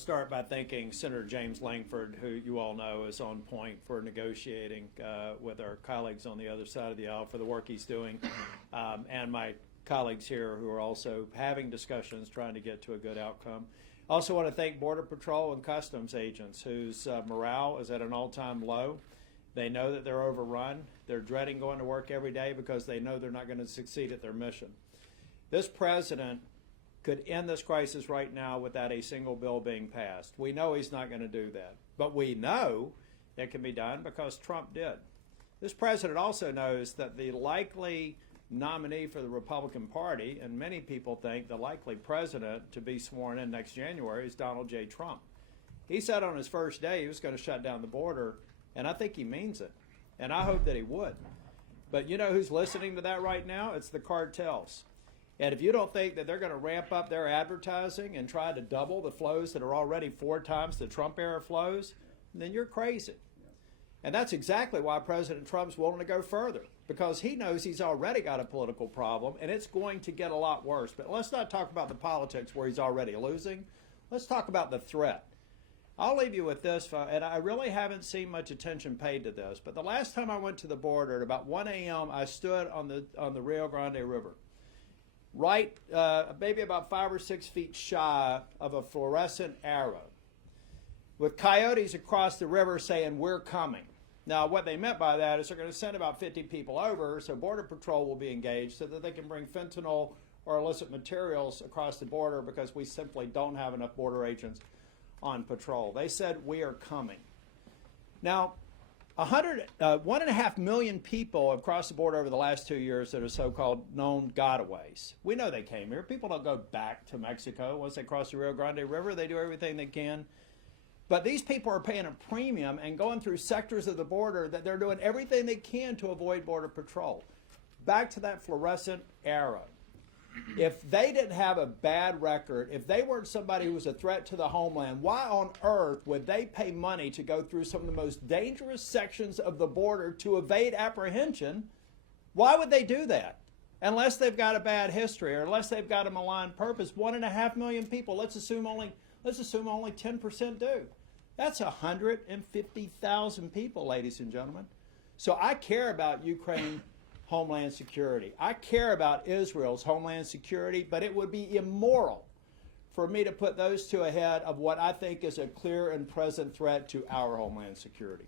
Start by thanking Senator James Langford, who you all know is on point for negotiating with our colleagues on the other side of the aisle for the work he's doing, and my colleagues here who are also having discussions trying to get to a good outcome. I also want to thank Border Patrol and Customs agents whose morale is at an all-time low. They know that they're overrun. They're dreading going to work every day because they know they're not going to succeed at their mission. This president could end this crisis right now without a single bill being passed. We know he's not going to do that, but we know it can be done because Trump did. This president also knows that the likely nominee for the Republican Party, and many people think the likely president to be sworn in next January, is Donald J. Trump. He said on his first day he was going to shut down the border, and I think he means it, and I hope that he would. But you know who's listening to that right now? It's the cartels. And if you don't think that they're going to ramp up their advertising and try to double the flows that are already 4 times the Trump-era flows, then you're crazy. And that's exactly why President Trump's willing to go further, because he knows he's already got a political problem, and it's going to get a lot worse. But let's not talk about the politics where he's already losing. Let's talk about the threat. I'll leave you with this, and I really haven't seen much attention paid to this, but the last time I went to the border at about 1 a.m., I stood on the Rio Grande River, right maybe about 5 or 6 feet shy of a fluorescent arrow, with coyotes across the river saying, "We're coming." Now, what they meant by that is they're going to send about 50 people over, so Border Patrol will be engaged so that they can bring fentanyl or illicit materials across the border because we simply don't have enough border agents on patrol. They said, "We are coming." Now, 1.5 million people have crossed the border over the last 2 years that are so-called known gotaways. We know they came here. People don't go back to Mexico once they cross the Rio Grande River. They do everything they can. But these people are paying a premium and going through sectors of the border that they're doing everything they can to avoid Border Patrol. Back to that fluorescent arrow. If they didn't have a bad record, if they weren't somebody who was a threat to the homeland, why on earth would they pay money to go through some of the most dangerous sections of the border to evade apprehension? Why would they do that? Unless they've got a bad history or unless they've got a malign purpose. 1.5 million people, let's assume only 10% do. That's 150,000 people, ladies and gentlemen. So I care about Ukraine homeland security. I care about Israel's homeland security, but it would be immoral for me to put those two ahead of what I think is a clear and present threat to our homeland security.